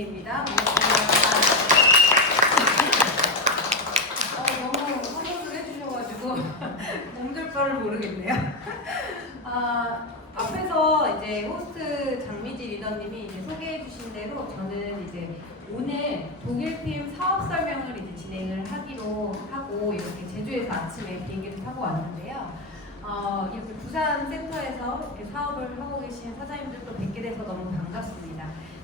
김미애입니다. 너무 성공을 해주셔가지고 몸둘 바를 모르겠네요. 앞에서 이제 호스트 장미지 리더님이 이제 소개해주신 대로 저는 이제 오늘 독일팀 사업 설명을 이제 진행을 하기로 하고 이렇게 제주에서 아침에 비행기를 타고 왔는데요. 이렇게 부산 센터에서 이렇게 사업을 하고 계신 사장님들도 뵙게 돼서 너무 반갑습니다.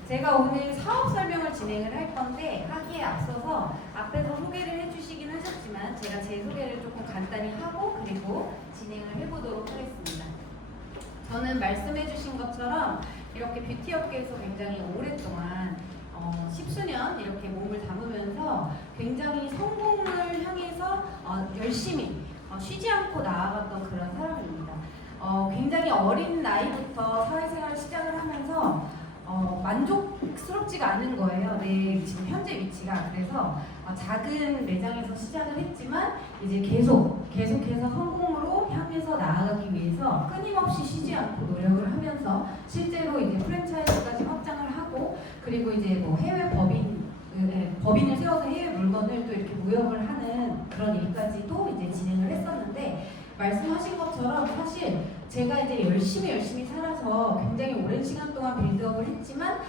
제가 오늘 사업 설명을 진행을 할 건데 하기에 앞서서 앞에서 소개를 해주시긴 하셨지만 제가 제 소개를 조금 간단히 하고 그리고 진행을 해보도록 하겠습니다. 저는 말씀해주신 것처럼 이렇게 뷰티 업계에서 굉장히 오랫동안 십수년 이렇게 몸을 담으면서 굉장히 성공을 향해서 열심히 쉬지 않고 나아갔던 그런 사람입니다. 굉장히 어린 나이부터 사회생활을 시작을 하면서 만족스럽지가 않은 거예요. 내 지금 현재 위치가. 그래서 작은 매장에서 시작을 했지만 이제 계속해서 성공으로 향해서 나아가기 위해서 끊임없이 쉬지 않고 노력을 하면서 실제로 이제 프랜차이즈까지 확장을 하고 그리고 이제 뭐 해외 법인을 세워서 해외 물건을 또 이렇게 무역을 하는 그런 일까지도 이제 진행을 했었는데 말씀하신 것처럼 사실 제가 이제 열심히 살아서 굉장히 오랜 시간 동안 빌드업을 했지만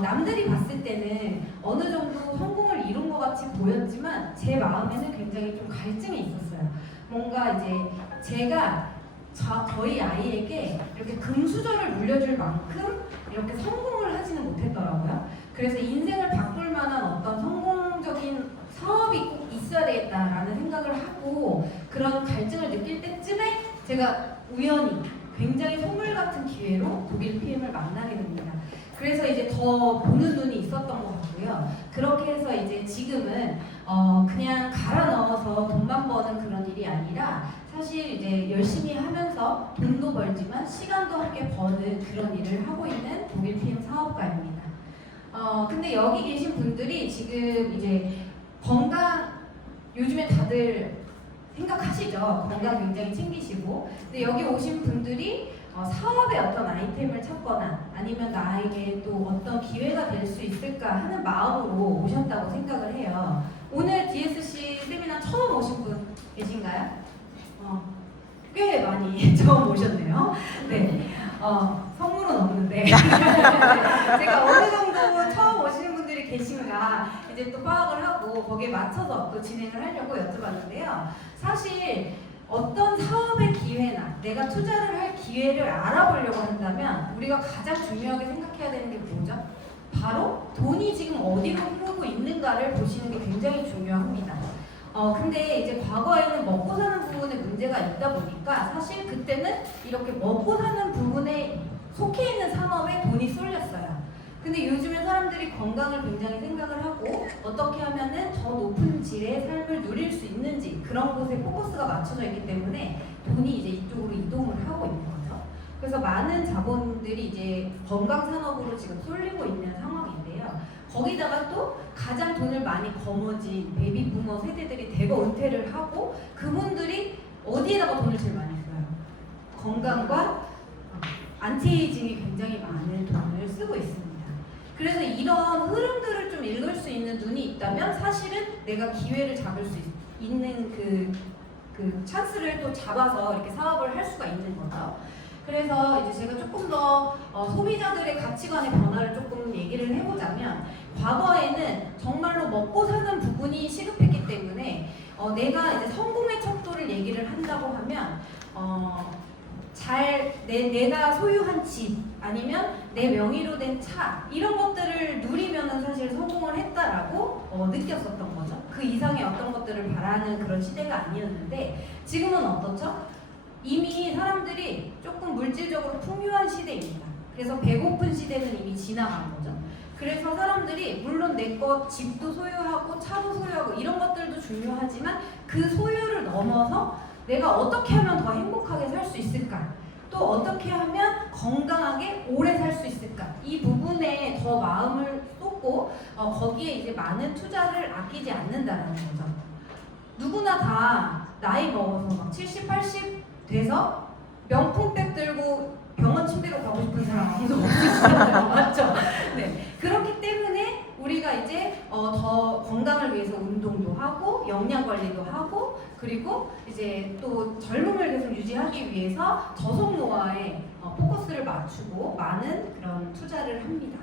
남들이 봤을 때는 어느 정도 성공을 이룬 것 같이 보였지만 제 마음에는 굉장히 좀 갈증이 있었어요. 뭔가 이제 제가 저희 아이에게 이렇게 금수저를 물려줄 만큼 이렇게 성공을 하지는 못했더라고요. 그래서 인생을 바꿀 만한 어떤 성공적인 사업이 꼭 있어야 되겠다라는 생각을 하고 그런 갈증을 느낄 때쯤에 제가 우연히 굉장히 선물 같은 기회로 독일 PM을 만나게 됩니다. 그래서 이제 더 보는 눈이 있었던 것 같고요. 그렇게 해서 이제 지금은 그냥 갈아 넣어서 돈만 버는 그런 일이 아니라 사실 이제 열심히 하면서 돈도 벌지만 시간도 함께 버는 그런 일을 하고 있는 독일 PM 사업가입니다. 근데 여기 계신 분들이 지금 이제 건강 요즘에 다들 생각하시죠? 건강 굉장히 챙기시고 근데 여기 오신 분들이 사업에 어떤 아이템을 찾거나 아니면 나에게 또 어떤 기회가 될 수 있을까 하는 마음으로 오셨다고 생각을 해요. 오늘 DSC 세미나 처음 오신 분 계신가요? 꽤 많이 처음 오셨네요. 네. 선물은 없는데 제가 어느 정도 처음 오시는 분들이 계신가 이제 또 파악을 하고 거기에 맞춰서 또 진행을 하려고 여쭤봤는데요. 사실 어떤 사업의 기회나 내가 투자를 할 기회를 알아보려고 한다면 우리가 가장 중요하게 생각해야 되는 게 뭐죠? 바로 돈이 지금 어디로 흐르고 있는가를 보시는 게 굉장히 중요합니다. 근데 이제 과거에는 먹고 사는 부분에 문제가 있다 보니까 사실 그때는 이렇게 먹고 사는 부분에 속해 있는 산업에 돈이 쏠렸어요. 근데 요즘엔 사람들이 건강을 굉장히 생각을 하고 어떻게 하면은 더 높은 질의 삶을 누릴 수 있는지 그런 곳에 포커스가 맞춰져 있기 때문에 돈이 이제 이쪽으로 이동을 하고 있는 거죠. 그래서 많은 자본들이 이제 건강 산업으로 지금 쏠리고 있는 상황인데요. 거기다가 또 가장 돈을 많이 거머쥔 베이비 부머 세대들이 대거 은퇴를 하고 그분들이 어디에다가 돈을 제일 많이 써요? 건강과 안티에이징에 굉장히 많은 돈을 쓰고 있습니다. 그래서 이런 흐름들을 좀 읽을 수 있는 눈이 있다면 사실은 내가 기회를 잡을 수 있는 그 찬스를 또 잡아서 이렇게 사업을 할 수가 있는 거죠. 그래서 이제 제가 조금 더 소비자들의 가치관의 변화를 조금 얘기를 해보자면 과거에는 정말로 먹고 사는 부분이 시급했기 때문에 내가 이제 성공의 척도를 얘기를 한다고 하면 내가 소유한 집 아니면 내 명의로 된 차 이런 것들을 누리면은 사실 성공을 했다라고 느꼈었던 거죠. 그 이상의 어떤 것들을 바라는 그런 시대가 아니었는데 지금은 어떻죠? 이미 사람들이 조금 물질적으로 풍요한 시대입니다. 그래서 배고픈 시대는 이미 지나간 거죠. 그래서 사람들이 물론 내 것 집도 소유하고 차도 소유하고 이런 것들도 중요하지만 그 소유를 넘어서 내가 어떻게 하면 더 행복하게 살 수 있을까? 또 어떻게 하면 건강하게 오래 살 수 있을까? 이 부분에 더 마음을 쏟고 거기에 이제 많은 투자를 아끼지 않는다는 거죠. 누구나 다 나이 먹어서 막 70, 80 돼서 명품백 들고 병원 침대로 가고 싶은 사람 아무도 없으시잖아요. 맞죠? 네. 그렇기 때문에 하고 영양 관리도 하고 그리고 이제 또 젊음을 계속 유지하기 위해서 저속 노화에 포커스를 맞추고 많은 그런 투자를 합니다.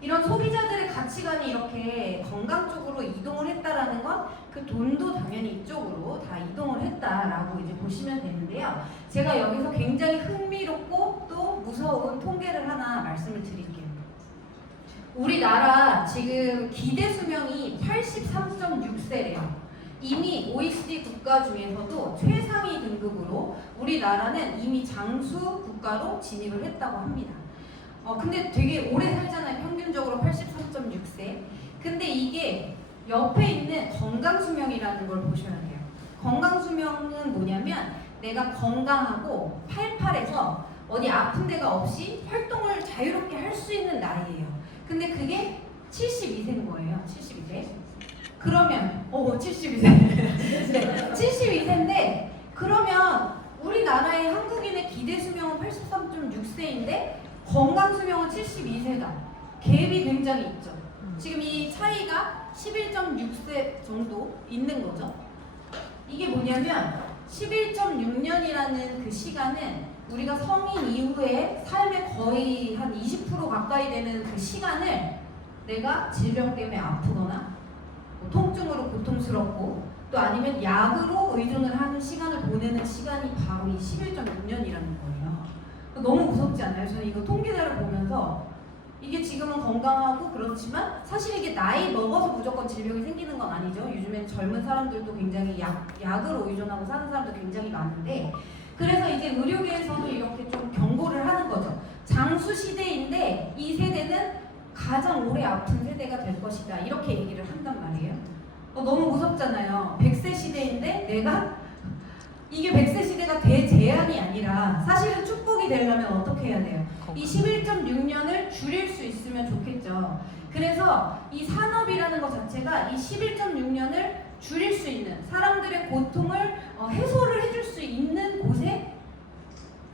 이런 소비자들의 가치관이 이렇게 건강 쪽으로 이동을 했다라는 건 그 돈도 당연히 이쪽으로 다 이동을 했다라고 이제 보시면 되는데요. 제가 여기서 굉장히 흥미롭고 또 무서운 통계를 하나 말씀을 드릴게요. 우리나라 지금 기대 수명이 83.6세래요. 이미 OECD 국가 중에서도 최상위 등급으로 우리나라는 이미 장수 국가로 진입을 했다고 합니다. 근데 되게 오래 살잖아요. 평균적으로 83.6세. 근데 이게 옆에 있는 건강수명이라는 걸 보셔야 돼요. 건강수명은 뭐냐면 내가 건강하고 팔팔해서 어디 아픈 데가 없이 활동을 자유롭게 할 수 있는 나이예요. 근데 그게 72세인 거예요. 72세. 그러면 72세. 네, 72세인데 그러면 우리나라의 한국인의 기대 수명은 83.6세인데 건강 수명은 72세다. 갭이 굉장히 있죠. 지금 이 차이가 11.6세 정도 있는 거죠. 이게 뭐냐면 11.6년이라는 그 시간은 우리가 성인 이후에 삶의 거의 한 20% 가까이 되는 그 시간을 내가 질병 때문에 아프거나 뭐 통증으로 고통스럽고 또 아니면 약으로 의존을 하는 시간을 보내는 시간이 바로 이 11.6년이라는 거예요. 너무 무섭지 않나요? 저는 이거 통계자를 보면서 이게 지금은 건강하고 그렇지만 사실 이게 나이 먹어서 무조건 질병이 생기는 건 아니죠. 요즘엔 젊은 사람들도 굉장히 약으로 의존하고 사는 사람도 굉장히 많은데 그래서 이제 의료계에서도 이렇게 좀 경고를 하는 거죠. 장수 시대인데 이 세대는 가장 오래 아픈 세대가 될 것이다. 이렇게 얘기를 한단 말이에요. 너무 무섭잖아요. 100세 시대인데 내가 이게 100세 시대가 대재앙이 아니라 사실은 축복이 되려면 어떻게 해야 돼요? 이 11.6년을 줄일 수 있으면 좋겠죠. 그래서 이 산업이라는 것 자체가 이 11.6년을 줄일 수 있는 사람들의 고통을 해소를 해줄 수 있는 곳에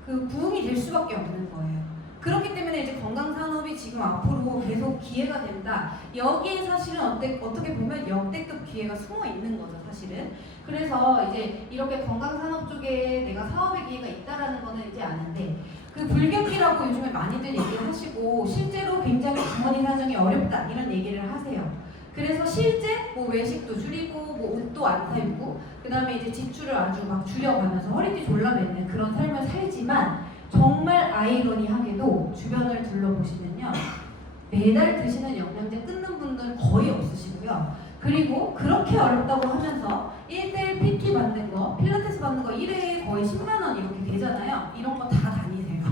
그 부흥이 될 수밖에 없는 거예요. 그렇기 때문에 이제 건강산업이 지금 앞으로 계속 기회가 된다. 여기에 사실은 어떻게 보면 역대급 기회가 숨어 있는 거죠, 사실은. 그래서 이제 이렇게 건강산업 쪽에 내가 사업의 기회가 있다라는 거는 이제 아는데 그 불경기라고 요즘에 많이들 얘기를 하시고 실제로 굉장히 부모님 사정이 어렵다 이런 얘기를 하세요. 그래서 실제 뭐 외식도 줄이고 뭐 옷도 안 사입고 그 다음에 이제 지출을 아주 막 줄여가면서 허리띠 졸라매는 그런 삶을 살지만 정말 아이러니하게도 주변을 둘러보시면요 매달 드시는 영양제 끊는 분들은 거의 없으시고요. 그리고 그렇게 어렵다고 하면서 1대1 PT 받는 거, 필라테스 받는 거 1회에 거의 10만원 이렇게 되잖아요. 이런 거 다 다니세요.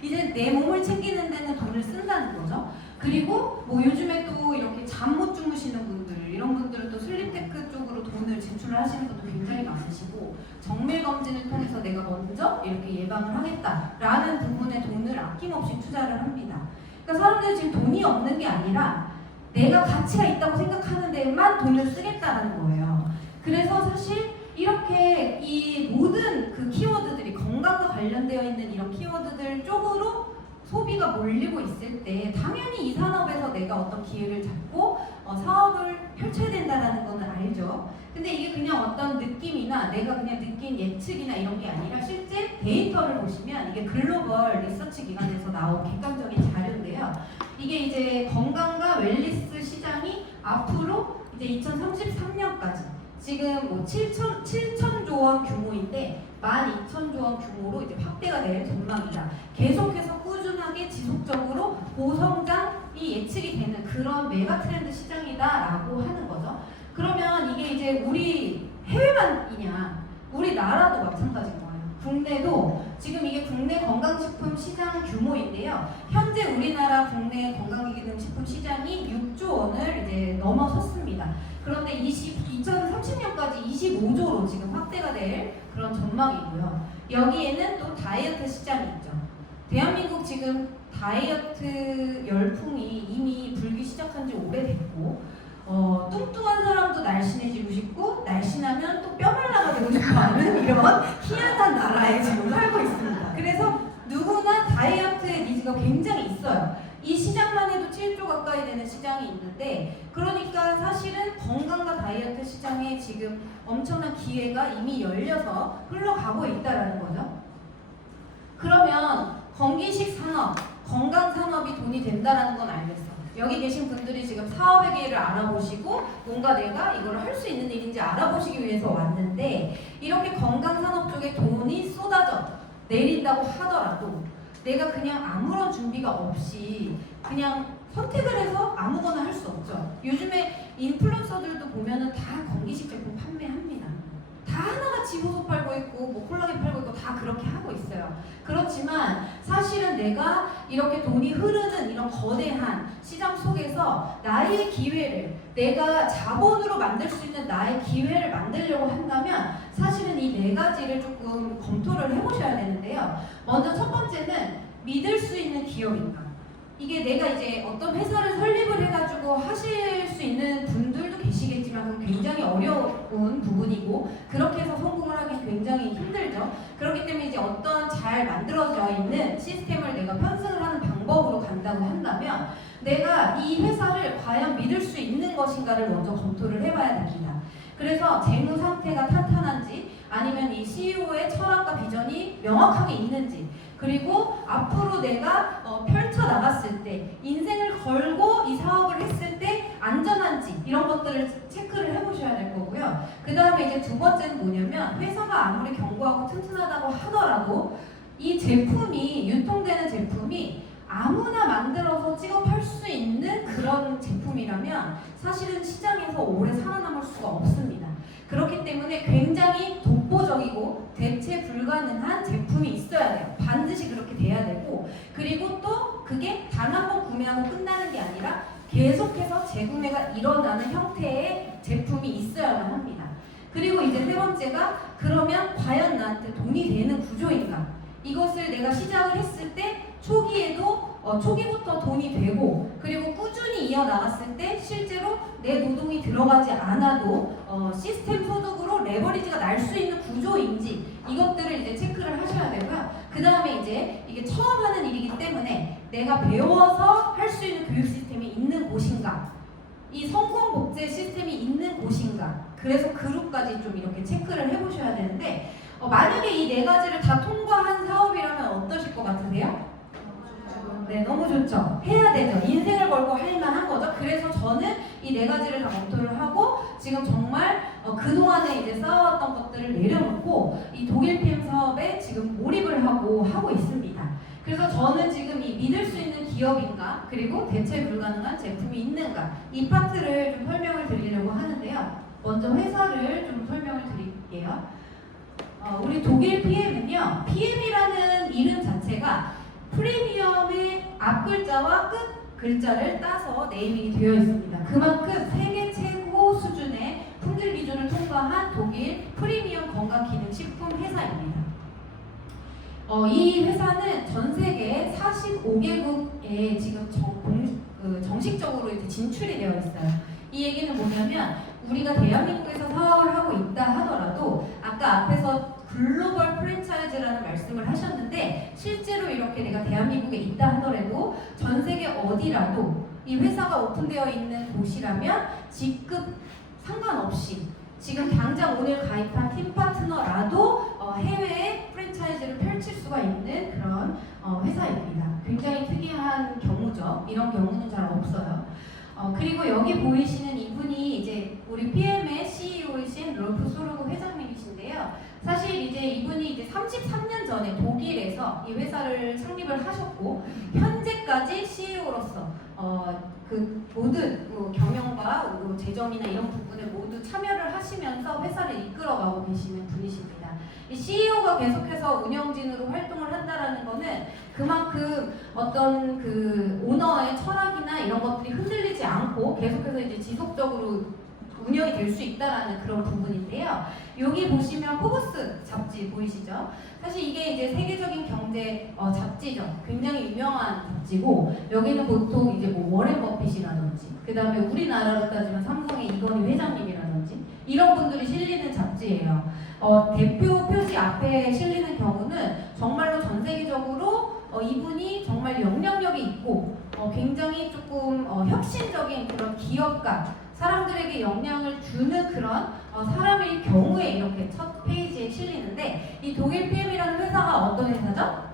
이제 내 몸을 챙기는 데는 돈을 쓴다는 거죠. 그리고 뭐 요즘에 또 이렇게 잠 못 주무시는 분들 이런 분들은 또 슬립테크 쪽으로 돈을 지출을 하시는 분도 굉장히 많으시고 정밀 검진을 통해서 내가 먼저 이렇게 예방을 하겠다라는 부분에 돈을 아낌없이 투자를 합니다. 그러니까 사람들이 지금 돈이 없는 게 아니라 내가 가치가 있다고 생각하는 데만 돈을 쓰겠다는 거예요. 그래서 사실 이렇게 이 모든 그 키워드들이 건강과 관련되어 있는 이런 키워드들 쪽으로 소비가 몰리고 있을 때 당연히 이 산업에서 내가 어떤 기회를 잡고 사업을 펼쳐야 된다는 거는 알죠. 근데 이게 그냥 어떤 느낌이나 내가 그냥 느낀 예측이나 이런 게 아니라 실제 데이터를 보시면 이게 글로벌 리서치 기관에서 나온 객관적인 자료인데요. 이게 이제 건강과 웰니스 시장이 앞으로 이제 2033년까지 지금 뭐 7천조 원 규모인데 12,000조 원 규모로 이제 확대가 될 전망이다. 계속해서 꾸준하게 지속적으로 고성장이 예측이 되는 그런 메가 트렌드 시장이다라고 하는 거죠. 그러면 이게 이제 우리 해외만이냐? 우리나라도 마찬가지인 거예요. 국내도 지금 이게 국내 건강식품 시장 규모인데요. 현재 우리나라 국내 건강기능식품 시장이 6조 원을 이제 넘어섰습니다. 그런데 2030년까지 25조로 지금 확대가 될 그런 전망이고요. 여기에는 또 다이어트 시장이 있죠. 대한민국 지금 다이어트 열풍이 이미 불기 시작한 지 오래됐고 뚱뚱한 사람도 날씬해지고 싶고 날씬하면 또 뼈 말라가 되고 싶어하는 이런 희한한 나라에 지금 살고 있습니다. 그래서 누구나 다이어트의 니즈가 굉장히 있어요. 이 시장만 해도 7조 가까이 되는 시장이 있는데, 그러니까 사실은 건강과 다이어트 시장에 지금 엄청난 기회가 이미 열려서 흘러가고 있다라는 거죠. 그러면 건기식 산업, 건강 산업이 돈이 된다라는 건 알겠어. 여기 계신 분들이 지금 사업의 기회를 알아보시고 뭔가 내가 이걸 할 수 있는 일인지 알아보시기 위해서 왔는데, 이렇게 건강 산업 쪽에 돈이 쏟아져 내린다고 하더라도 내가 그냥 아무런 준비가 없이 그냥 선택을 해서 아무거나 할 수 없죠. 요즘에 인플루언서들도 보면은 다 건기식 제품 판매합니다. 다 하나같이 호소 팔고 있고 뭐 콜라겐 팔고 있고 다 그렇게 하고 있어요. 그렇지만 사실은 내가 이렇게 돈이 흐르는 이런 거대한 시장 속에서 나의 기회를, 내가 자본으로 만들 수 있는 나의 기회를 만들려고 한다면 사실은 이 네 가지를 조금 검토를 해보셔야 되는데요. 먼저 첫 번째는 믿을 수 있는 기업인가. 이게 내가 이제 어떤 회사를 설립을 해가지고 하실 수 있는 분들도 계시겠지만 그건 굉장히 어려운 부분이고, 그렇게 해서 성공을 하기 굉장히 힘들죠. 그렇기 때문에 이제 어떤 잘 만들어져 있는 시스템을 내가 편승을 하는 방법으로 간다고 한다면 내가 이 회사를 과연 믿을 수 있는 것인가를 먼저 검토를 해봐야 됩니다. 그래서 재무 상태가 탄탄한지, 아니면 이 CEO의 철학과 비전이 명확하게 있는지, 그리고 앞으로 내가 펼쳐 나갔을 때, 인생을 걸고 이 사업을 했을 때 안전한지, 이런 것들을 체크를 해보셔야 될 거고요. 그 다음에 이제 두 번째는 뭐냐면, 회사가 아무리 견고하고 튼튼하다고 하더라도 이 제품이, 유통되는 제품이 아무나 만들어서 찍어팔 수 있는 그런 제품이라면 사실은 시장에서 오래 살아남을 수가 없습니다. 그렇기 때문에 굉장히 독보적이고 대체 불가능한 제품이 있어야 돼요. 반드시 그렇게 돼야 되고, 그리고 또 그게 단 한 번 구매하고 끝나는 게 아니라 계속해서 재구매가 일어나는 형태의 제품이 있어야만 합니다. 그리고 이제 세 번째가, 그러면 과연 나한테 돈이 되는 구조인가? 이것을 내가 시작을 했을 때 초기에도 초기부터 돈이 되고, 그리고 꾸준히 이어나갔을 때 실제로 내 노동이 들어가지 않아도 시스템 소득으로 레버리지가 날 수 있는 구조인지, 이것들을 이제 체크를 하셔야 되고요. 그 다음에 이제 이게 처음 하는 일이기 때문에 내가 배워서 할 수 있는 교육 시스템이 있는 곳인가, 이 성공 복제 시스템이 있는 곳인가, 그래서 그룹까지 좀 이렇게 체크를 해보셔야 되는데, 만약에 이 네 가지를 다 통과한 사업이라면 어떠실 것 같으세요? 네, 너무 좋죠. 해야 되죠. 인생을 걸고 할 만한 거죠. 그래서 저는 이 네 가지를 다 검토를 하고 지금 정말 그동안에 이제 쌓아왔던 것들을 내려놓고 이 독일 PM 사업에 지금 몰입을 하고 있습니다. 그래서 저는 지금 이 믿을 수 있는 기업인가, 그리고 대체 불가능한 제품이 있는가, 이 파트를 좀 설명을 드리려고 하는데요. 먼저 회사를 좀 설명을 드릴게요. 우리 독일 PM은요, PM이라는 이름 자체가 프리미엄의 앞 글자와 끝 글자를 따서 네이밍이 되어 있습니다. 그만큼 세계 최고 수준의 품질 기준을 통과한 독일 프리미엄 건강기능식품 회사입니다. 이 회사는 전 세계 45개국에 지금 정식적으로 이제 진출이 되어 있어요. 이 얘기는 뭐냐면, 우리가 대한민국에서 사업을 하고 있다 하더라도 아까 앞에서 글로벌 프랜차이즈라는 말씀을 하셨는데, 실제로 이렇게 내가 대한민국에 있다 하더라도 전 세계 어디라도 이 회사가 오픈되어 있는 곳이라면 직급 상관없이 지금 당장 오늘 가입한 팀 파트너라도 해외에 프랜차이즈를 펼칠 수가 있는 그런 회사입니다. 굉장히 특이한 경우죠. 이런 경우는 잘 없어요. 그리고 여기 보이시는 이분이 이제 우리 PM의 CEO이신 롤프 소르그 회장님이신데요. 사실 이제 이분이 이제 33년 전에 독일에서 이 회사를 창립을 하셨고, 현재까지 CEO로서 그 모든 경영과 재정이나 이런 부분에 모두 참여를 하시면서 회사를 이끌어가고 계시는 분이십니다. 이 CEO가 계속해서 운영진으로 활동을 한다라는 거는 그만큼 어떤 그 오너의 철학이나 이런 것들이 흔들리지 않고 계속해서 이제 지속적으로 운영이 될 수 있다라는 그런 부분인데요. 여기 보시면 포브스 잡지 보이시죠? 사실 이게 이제 세계적인 경제 잡지죠. 굉장히 유명한 잡지고, 여기는 보통 이제 뭐 워렌 버핏이라든지, 그 다음에 우리나라로 따지면 삼성의 이건희 회장님이라든지 이런 분들이 실리는 잡지예요. 대표 표지 앞에 실리는 경우는 정말로 전 세계적으로 이분이 정말 영향력이 있고 굉장히 조금 혁신적인 그런 기업가, 사람들에게 영향을 주는 그런 사람의 경우에 이렇게 첫 페이지에 실리는데, 이 독일 PM이라는 회사가 어떤 회사죠?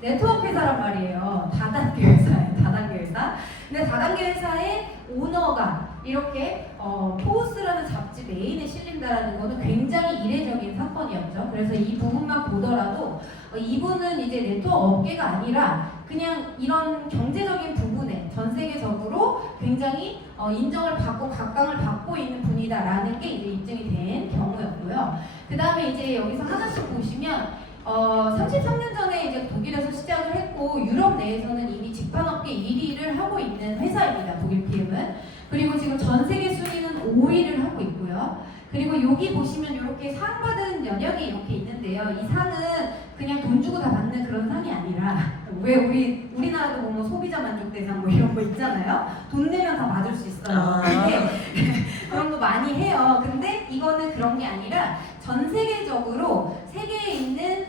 네트워크 회사란 말이에요. 다단계 회사예요. 다단계 회사. 근데 다단계 회사의 오너가 이렇게 포스라는 잡지 메인에 실린다라는 것은 굉장히 이례적인 사건이었죠. 그래서 이 부분만 보더라도 이분은 이제 네트워크 업계가 아니라 그냥 이런 경제적인 부분에 전 세계적으로 굉장히 인정을 받고 각광을 받고 있는 분이다라는 게 이제 입증이 된 경우였고요. 그 다음에 이제 여기서 하나씩 보시면 33년 전에 이제 독일에서 시작을 했고 유럽 내에서는 이미 직판업계 1위를 하고 있는 회사입니다. 독일 PM은. 그리고 지금 전 세계 순위는 5위를 하고 있고요. 그리고 여기 보시면 이렇게 상 받은 연역이 이렇게 있는데요. 이 상은 그냥 돈 주고 다 받는 그런 상이 아니라, 왜 우리나라도 보면 소비자 만족대상 뭐 이런 거 있잖아요. 돈 내면 다 받을 수 있어요. 그런 거 많이 해요. 근데 이거는 그런 게 아니라 전 세계적으로 세계에 있는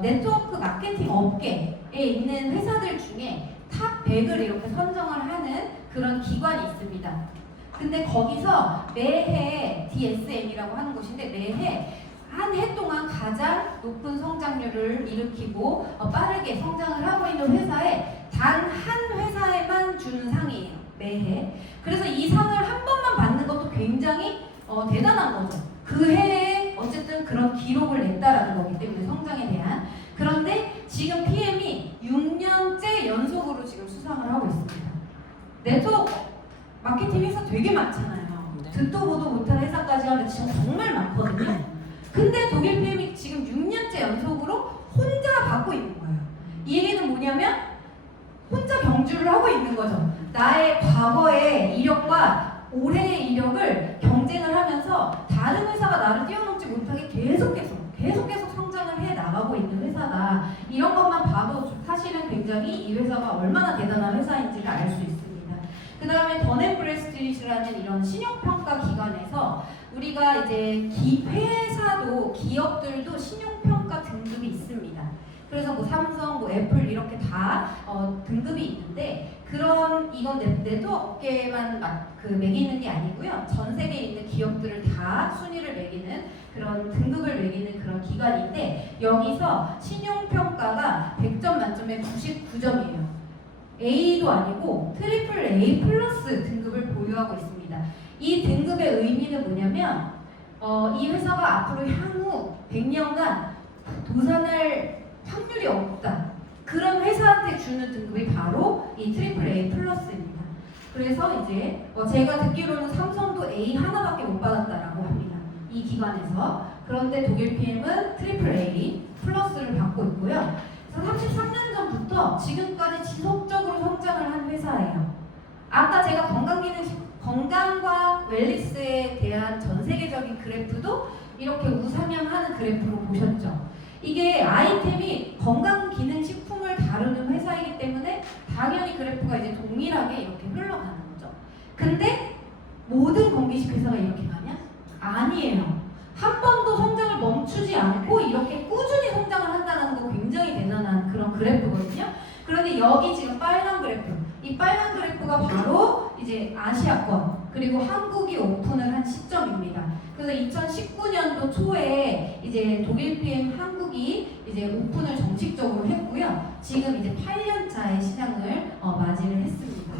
네트워크 마케팅 업계에 있는 회사들 중에 탑 100을 이렇게 선정을 하는 그런 기관이 있습니다. 근데 거기서 매해 DSM이라고 하는 곳인데 매해 한 해 동안 가장 높은 성장률을 일으키고 빠르게 성장을 하고 있는 회사에 단 한 회사에만 주는 상이에요. 매해. 그래서 이 상을 한 번만 받는 것도 굉장히 대단한 거죠. 그 해에 어쨌든 그런 기록을 냈다라는 거기 때문에 성장에 대한. 그런데 지금 PM이 6년째 연속으로 지금 수상을 하고 있습니다. 네트워크 마케팅 회사 되게 많잖아요. 듣도 보도 못한 회사까지 하면 지금 정말 많거든요. 근데 독일 PM이 지금 6년째 연속으로 혼자 받고 있는 거예요. 이 얘기는 뭐냐면 혼자 경주를 하고 있는 거죠. 나의 과거의 이력과 올해의 이력을 경쟁을 하면서 다른 회사가 나를 뛰어넘지 못하게 계속해서 성장을 해 나가고 있는 회사다. 이런 것만 봐도 사실은 굉장히 이 회사가 얼마나 대단한 회사인지를 알 수 있습니다. 그 다음에 던앤브래스트릿이라는 이런 신용평가 기관에서 우리가 이제 회사도 기업들도 신용평가 등급이 있습니다. 그래서 뭐 삼성, 뭐 애플 이렇게 다 등급이 있는데 이건 네트워크 업계만 매기는 게 아니고요. 전 세계에 있는 기업들을 다 순위를 매기는 그런 등급을 매기는 그런 기관인데 여기서 신용평가가 100점 만점에 99점이에요. A도 아니고 트리플 A 플러스 등급을 보유하고 있습니다. 이 등급의 의미는 뭐냐면 이 회사가 앞으로 향후 100년간 도산할 확률이 없다. 그런 회사한테 주는 등급이 바로 이 트리플 A 플러스입니다. 그래서 이제 제가 듣기로는 삼성도 A 하나밖에 못 받았다라고 합니다. 이 기관에서. 그런데 독일 PM은 트리플 A 플러스를 받고 있고요. 33년 전부터 지금까지 지속적으로 성장을 한 회사예요. 아까 제가 건강과 웰니스에 대한 전 세계적인 그래프도 이렇게 우상향하는 그래프로 보셨죠. 이게 아이템이 건강기능식품을 다루는 회사이기 때문에 당연히 그래프가 이제 동일하게 이렇게 흘러가는 거죠. 근데 모든 건기식 회사가 이렇게 가냐? 아니에요. 한 번도 성장을 멈추지 않고 이렇게 꾸준히 성장을 한다는 거 굉장히 대단한 그런 그래프거든요. 그런데 여기 지금 빨간 그래프, 이 빨간 그래프가 바로 이제 아시아권 그리고 한국이 오픈을 한 시점입니다. 그래서 2019년도 초에 이제 독일 PM 한국이 이제 오픈을 정식적으로 했고요. 지금 이제 8년차의 시장을 맞이를 했습니다.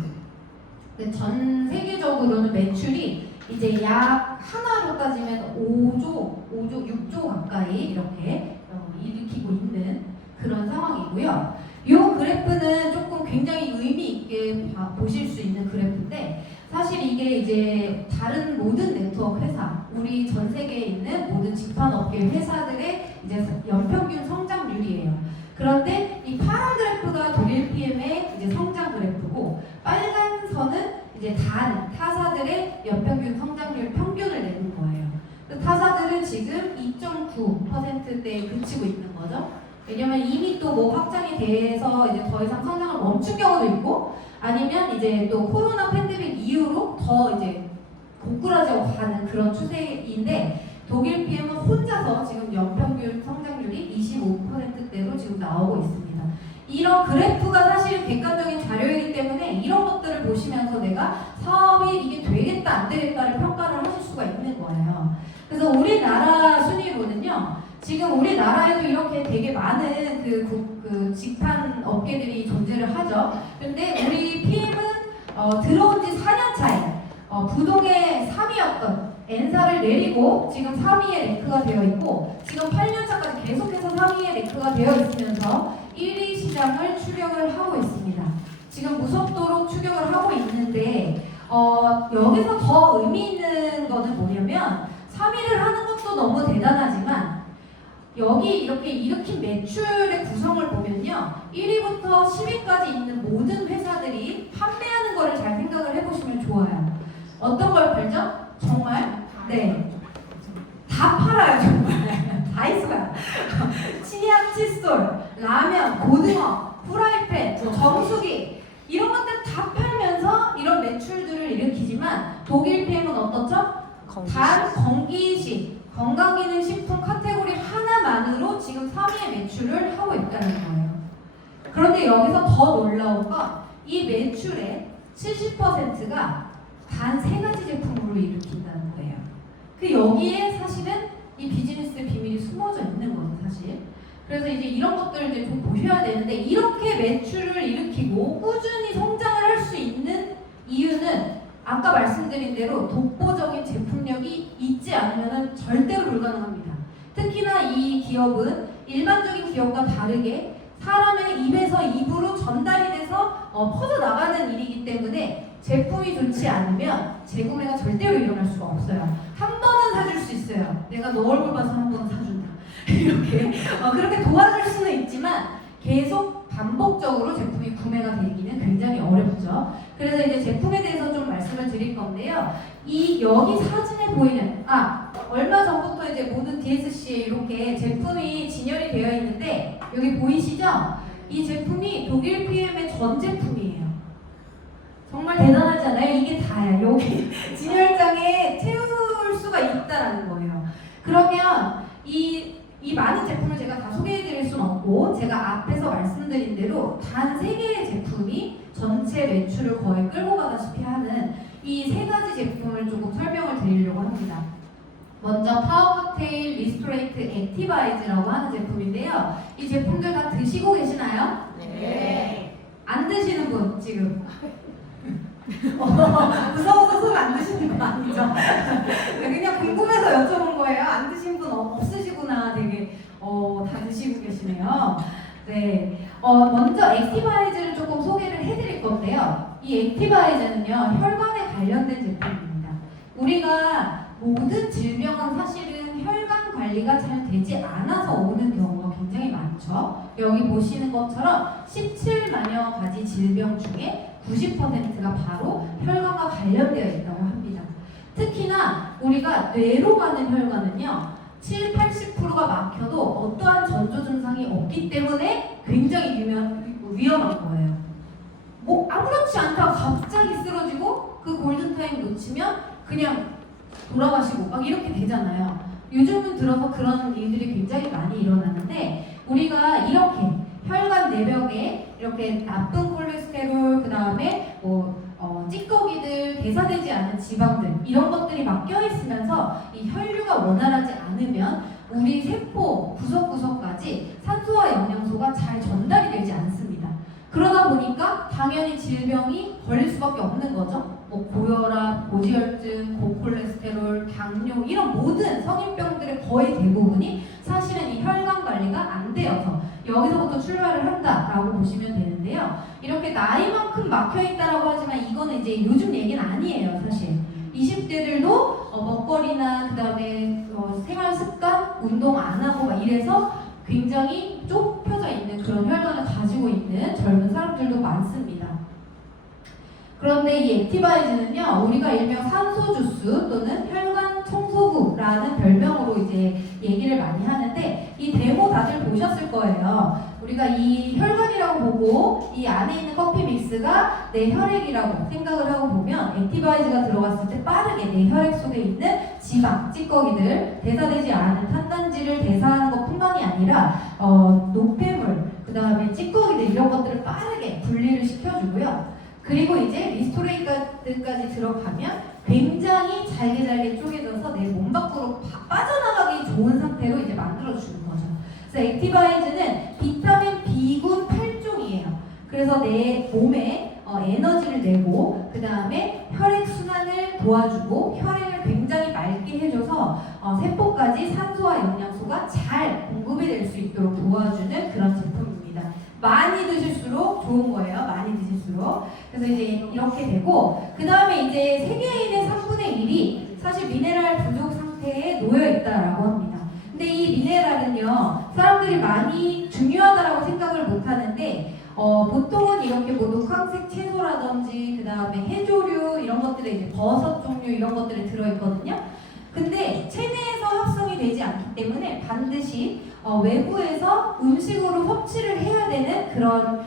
전 세계적으로는 매출이 이제 약 하나로 따지면 6조 가까이 이렇게 일으키고 있는 그런 상황이고요. 이 그래프는 조금 굉장히 의미 있게 보실 수 있는 그래프인데 사실 이게 이제 다른 모든 네트워크 회사, 우리 전 세계에 있는 모든 직판업계 회사들의 이제 연평균 성장률이에요. 그런데 이 파란 그래프가 독일 PM의 이제 성장 그래프고 빨간 선은 이제 다른 타사들의 연평균 성장률 평균을 내는 거예요. 타사들은 지금 2.9%대에 그치고 있는 거죠. 왜냐면 이미 또 뭐 확장이 돼서 이제 더 이상 성장을 멈춘 경우도 있고 아니면 이제 또 코로나 팬데믹 이후로 더 이제 고꾸라져 가는 그런 추세인데 독일 PM은 혼자서 지금 연평균 성장률이 25%대로 지금 나오고 있습니다. 이런 그래프가 사실은 객관적인 자료이기 때문에 이런 것들을 보시면서 내가 사업이 이게 되겠다 안 되겠다를 평가를 하실 수가 있는 거예요. 그래서 우리나라 순위로는요, 지금 우리나라에도 이렇게 되게 많은 그 직판 업계들이 존재를 하죠. 근데 우리 PM은 들어온 지 4년 차에 부동의 3위였던 N사를 내리고 지금 3위에 랭크가 되어 있고, 지금 8년 차까지 계속해서 3위에 랭크가 되어 있으면서 1위 시장을 추격을 하고 있습니다. 지금 무섭도록 추격을 하고 있는데 여기서 더 의미 있는 거는 뭐냐면 3위를 하는 것도 너무 대단하지만 여기 이렇게 일으킨 매출의 구성을 보면요, 1위부터 10위까지 있는 모든 회사들이 판매하는 거를 잘 생각을 해보시면 좋아요. 어떤 걸 팔죠? 정말? 네. 다 팔아요, 정말. 다 있어요. 치약, 칫솔, 라면, 고등어, 프라이팬, 정수기 이런 것들 다 팔면서 이런 매출들을 일으키지만 독일 PM은 어떻죠? 단 건기식, 건강기능식품 카테고리 하나만으로 지금 3위의 매출을 하고 있다는 거예요. 그런데 여기서 더 놀라운 건 이 매출의 70%가 단 3가지 제품으로 일으킨다는 거예요. 그 여기에 사실은 이 비즈니스의 비밀이 숨어져 있는 거죠, 사실. 그래서 이제 이런 것들을 이제 좀 보셔야 되는데, 이렇게 매출을 일으키고 꾸준히 성장을 할 수 있는 이유는 아까 말씀드린 대로 독보적인 제품력이 있지 않으면 절대로 불가능합니다. 특히나 이 기업은 일반적인 기업과 다르게 사람의 입에서 입으로 전달이 돼서 퍼져나가는 일이기 때문에 제품이 좋지 않으면 재구매가 절대로 일어날 수가 없어요. 한 번은 사줄 수 있어요. 내가 너 얼굴 봐서 한 번은 사준다. 이렇게 그렇게 도와줄 수는 있지만 계속 반복적으로 제품이 구매가 되기는 굉장히 어렵죠. 그래서 이제 제품에 대해서 좀 말씀을 드릴 건데요. 이 여기 사진에 보이는 얼마 전부터 이제 모든 DSC에 이렇게 제품이 진열이 되어 있는데 여기 보이시죠? 이 제품이 독일 PM의 전 제품이에요. 정말 대단하지 않아요? 이게 다야. 여기 진열장에 채울 수가 있다라는 거예요. 그러면 이 많은 제품을 제가 다 소개해드릴 수는 없고, 제가 앞에서 말씀드린 대로 단 3개의 제품이 전체 매출을 거의 끌고 가다시피 하는 이 3가지 제품을 조금 설명을 드리려고 합니다. 먼저 파워 칵테일 리스토레이트 액티바이즈라고 하는 제품인데요. 이 제품들 다 드시고 계시나요? 네. 안 드시는 분 지금? 무서워서 손 안 드시는 거 아니죠? 그냥 궁금해서 여쭤본 거예요. 안 드신 분 없으시구나. 되게 다 드시고 계시네요. 네. 먼저 액티바이즈를 조금 소개를 해드릴 건데요. 이 액티바이즈는요, 혈관에 관련된 제품입니다. 우리가 모든 질병은 사실은 혈관 관리가 잘 되지 않아서 오는 경우가 굉장히 많죠. 여기 보시는 것처럼 17만여 가지 질병 중에 90%가 바로 혈관과 관련되어 있다고 합니다. 특히나 우리가 뇌로 가는 혈관은요, 70~80%가 막혀도 어떠한 전조 증상이 없기 때문에 굉장히 위험한 거예요. 뭐 아무렇지 않다가 갑자기 쓰러지고 그 골든타임 놓치면 그냥 돌아가시고 막 이렇게 되잖아요. 요즘은 들어서 그런 일들이 굉장히 많이 일어나는데, 우리가 이렇게 혈관 내벽에 이렇게 나쁜 콜레스테롤, 그 다음에 찌꺼기들, 대사되지 않은 지방들 이런 것들이 막 껴있으면서 이 혈류가 원활하지 않으면 우리 세포 구석구석까지 산소와 영양소가 잘 전달이 되지 않습니다. 그러다 보니까 당연히 질병이 걸릴 수밖에 없는 거죠. 고혈압, 고지혈증, 고콜레스테롤, 당뇨 이런 모든 성인병들의 거의 대부분이 사실은 이 혈관 관리가 안 되어서 여기서부터 출발을 한다라고 보시면 되는데요. 이렇게 나이만큼 막혀있다라고 하지만 이거는 이제 요즘 얘기는 아니에요, 사실. 20대들도 먹거리나 그 다음에 생활 습관, 운동 안 하고 막 이래서 굉장히 좁혀져 있는 그런 혈관을 가지고 있는 젊은 사람들도 많습니다. 그런데 이 액티바이즈는요, 우리가 일명 산소주스 또는 혈관 청소부라는 별명으로 이제 얘기를 많이 하는데, 이 데모 다들 보셨을 거예요. 우리가 이 혈관이라고 보고 이 안에 있는 커피 믹스가 내 혈액이라고 생각을 하고 보면 액티바이즈가 들어갔을 때 빠르게 내 혈액 속에 있는 지방, 찌꺼기들, 대사되지 않은 탄단지를 대사하는 것뿐만이 아니라 노폐물, 그 다음에 찌꺼기들 이런 것들을 빠르게 분리를 시켜주고요. 그리고 이제 리스토레이트까지 들어가면 굉장히 잘게 쪼개져서 내 몸 밖으로 빠져나가기 좋은 상태로 이제 만들어주는 거죠. 그래서 액티바이즈는 비타민 B군 8종이에요. 그래서 내 몸에 에너지를 내고 그 다음에 혈액 순환을 도와주고 혈액을 굉장히 맑게 해줘서 세포까지 산소와 영양소가 잘 공급이 될 수 있도록 도와주는 그런 제품입니다. 많이 드실수록 좋은 거예요. 많이 드실수록. 그래서 이제 이렇게 되고 그 다음에 이제 세계인의 3분의 1이 사실 미네랄 부족 상태에 놓여 있다라고 합니다. 근데 이 미네랄은요 사람들이 많이 중요하다라고 생각을 못 하는데 보통은 이렇게 뭐 녹황색 채소라든지 그 다음에 해조류 이런 것들에 이제 버섯 종류 이런 것들이 들어있거든요. 근데 체내에서 합성이 되지 않기 때문에 반드시 외부에서 음식으로 섭취를 해야 되는 그런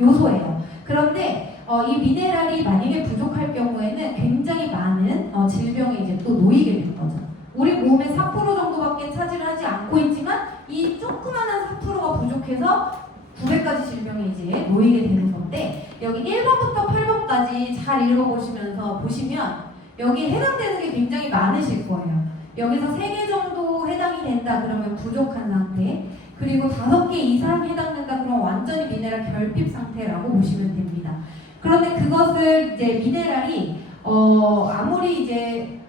요소예요. 그런데 이 미네랄이 만약에 부족할 경우에는 굉장히 많은 질병에 이제 또 놓이게 되는 거죠. 우리 몸의 4% 정도밖에 차지하지 않고 있지만 이 조그마한 4%가 부족해서 900가지 질병에 이제 놓이게 되는 건데 여기 1번부터 8번까지 잘 읽어보시면서 보시면 여기에 해당되는 게 굉장히 많으실 거예요. 여기서 3개 정도 해당이 된다 그러면 부족한 상태, 그리고 5개 이상 해당된다 그러면 완전히 미네랄 결핍 상태라고 보시면 됩니다. 그런데 그것을 이제 미네랄이 아무리 이제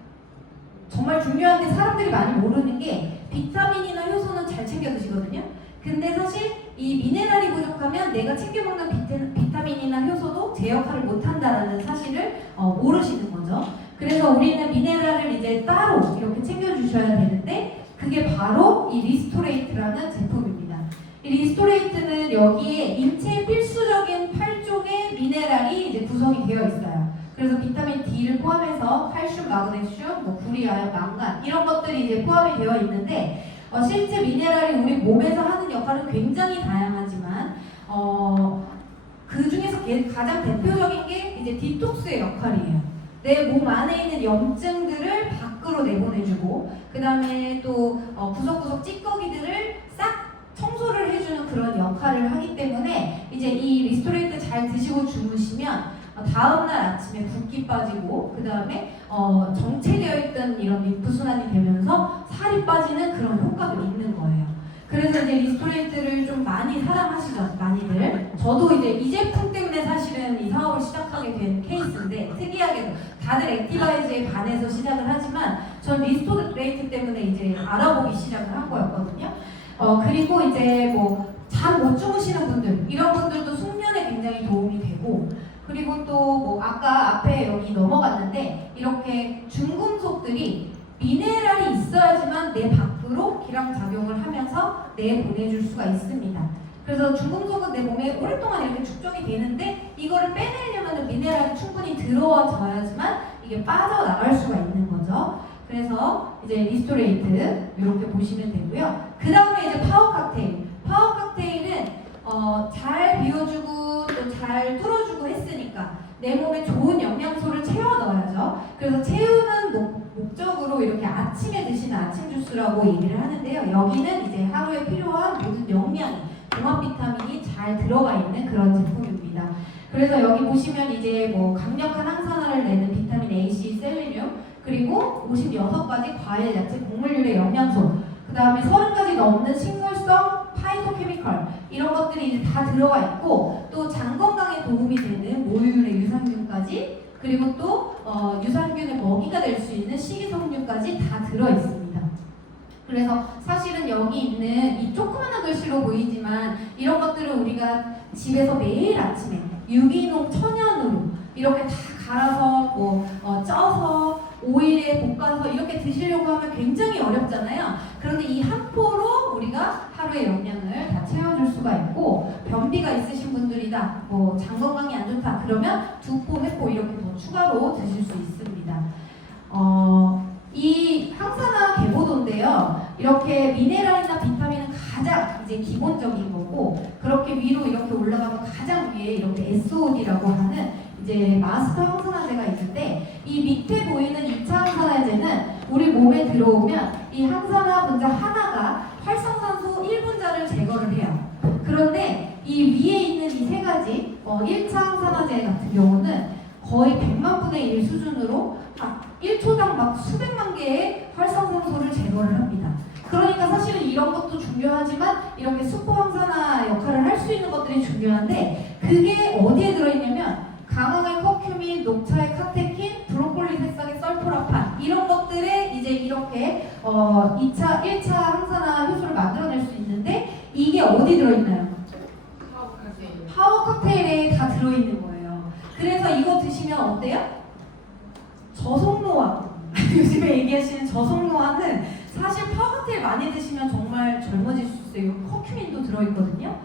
정말 중요한데 사람들이 많이 모르는 게 비타민이나 효소는 잘 챙겨 드시거든요. 근데 사실 이 미네랄이 부족하면 내가 챙겨 먹는 비타민이나 효소도 제 역할을 못한다라는 사실을 모르시는 거죠. 그래서 우리는 미네랄을 이제 따로 이렇게 챙겨주셔야 되는데 그게 바로 이 리스토레이트라는 제품입니다. 이 리스토레이트는 여기에 인체에 필수적인 8종의 미네랄이 이제 구성이 되어 있어요. 그래서 비타민 D를 포함해서 칼슘, 마그네슘, 뭐 구리, 아연, 망간 이런 것들이 이제 포함이 되어 있는데 실제 미네랄이 우리 몸에서 하는 역할은 굉장히 다양하지만 그 중에서 가장 대표적인 게 이제 디톡스의 역할이에요. 내 몸 안에 있는 염증들을 밖으로 내보내주고 그 다음에 또 구석구석 찌꺼기들을 싹 청소를 해주는 그런 역할을 하기 때문에 이제 이 리스토레이트 잘 드시고 주무시면 다음날 아침에 붓기 빠지고 그 다음에 정체되어 있던 이런 림프순환이 되면서 살이 빠지는 그런 효과도 있는 거예요. 그래서 이제 리스토레이트를 좀 많이 사랑하시죠, 많이들. 저도 이제 이 제품 때문에 사실은 이 사업을 시작하게 된 케이스인데 특이하게도 다들 액티바이즈에 반해서 시작을 하지만 전 리스토레이트 때문에 이제 알아보기 시작을 한 거였거든요. 그리고 이제 뭐 잠 못 주무시는 분들 이런 분들도 숙면에 굉장히 도움이 되고 그리고 또 뭐 아까 앞에 여기 넘어갔는데 이렇게 중금속들이 미네랄이 있어야지만 내 밖으로 기량작용을 하면서 내보내줄 수가 있습니다. 그래서 중금속은 내 몸에 오랫동안 이렇게 축적이 되는데 이거를 빼내려면 미네랄이 충분히 들어와줘야지만 이게 빠져나갈 수가 있는 거죠. 그래서 이제 리스토레이트 이렇게 보시면 되고요. 그 다음에 이제 파워 칵테일. 파워 칵테일은 잘 비워주고 또 잘 뚫어주고 했으니까 내 몸에 좋은 영양소를 채워 넣어야죠. 그래서 채우는 목적으로 이렇게 아침에 드시는 아침 주스라고 얘기를 하는데요. 여기는 이제 하루에 필요한 모든 영양이 종합 비타민이 잘 들어가 있는 그런 제품입니다. 그래서 여기 보시면 이제 뭐 강력한 항산화를 내는 비타민 A, C, 셀레늄 그리고 56가지 과일, 야채, 곡물류의 영양소 그 다음에 30가지 넘는 식물성 파이토케미컬 이런 것들이 이제 다 들어가 있고 또 장 건강에 도움이 되는 모유율의 유산균까지 그리고 또 유산균의 먹이가 될 수 있는 식이섬유까지 다 들어 있습니다. 그래서 사실은 여기 있는 이 조그마한 글씨로 보이지만 이런 것들을 우리가 집에서 매일 아침에 유기농 천연으로 이렇게 다 갈아서 쪄서 오일에 볶아서 이렇게 드시려고 하면 굉장히 어렵잖아요. 그런데 이 한 포로 우리가 하루의 영양을 다 채워줄 수가 있고 변비가 있으신 분들이다, 뭐 장 건강이 안 좋다 그러면 2포, 3포 이렇게 더 추가로 드실 수 있습니다. 이 항산화 계보도인데요. 이렇게 미네랄이나 비타민은 가장 이제 기본적인 거고 그렇게 위로 이렇게 올라가면 가장 위에 이렇게 SOD라고 하는 이제 마스터 항산화제가 있는데 이 밑에 보이는 2차 항산화제는 우리 몸에 들어오면 이 항산화 분자 하나가 활성산소 1분자를 제거를 해요. 그런데 이 위에 있는 이 세 가지 1차 항산화제 같은 경우는 거의 100만 분의 1 수준으로 1초당 막 수백만 개의 활성산소를 제거를 합니다. 그러니까 사실은 이런 것도 중요하지만 이렇게 수포 항산화 역할을 할 수 있는 것들이 중요한데 그게 어디에 들어있냐면 강황의 커큐민, 녹차의 카테킨, 브로콜리 새싹의 설포라판 이런 것들에 이제 이렇게 2차, 1차 항산화 효소를 만들어낼 수 있는데 이게 어디 들어있나요? 파워 칵테일에 다 들어있는 거예요. 그래서 이거 드시면 어때요? 저속노화 요즘에 얘기하시는 저속노화는 사실 파워 칵테일 많이 드시면 정말 젊어질 수 있어요. 커큐민도 들어있거든요.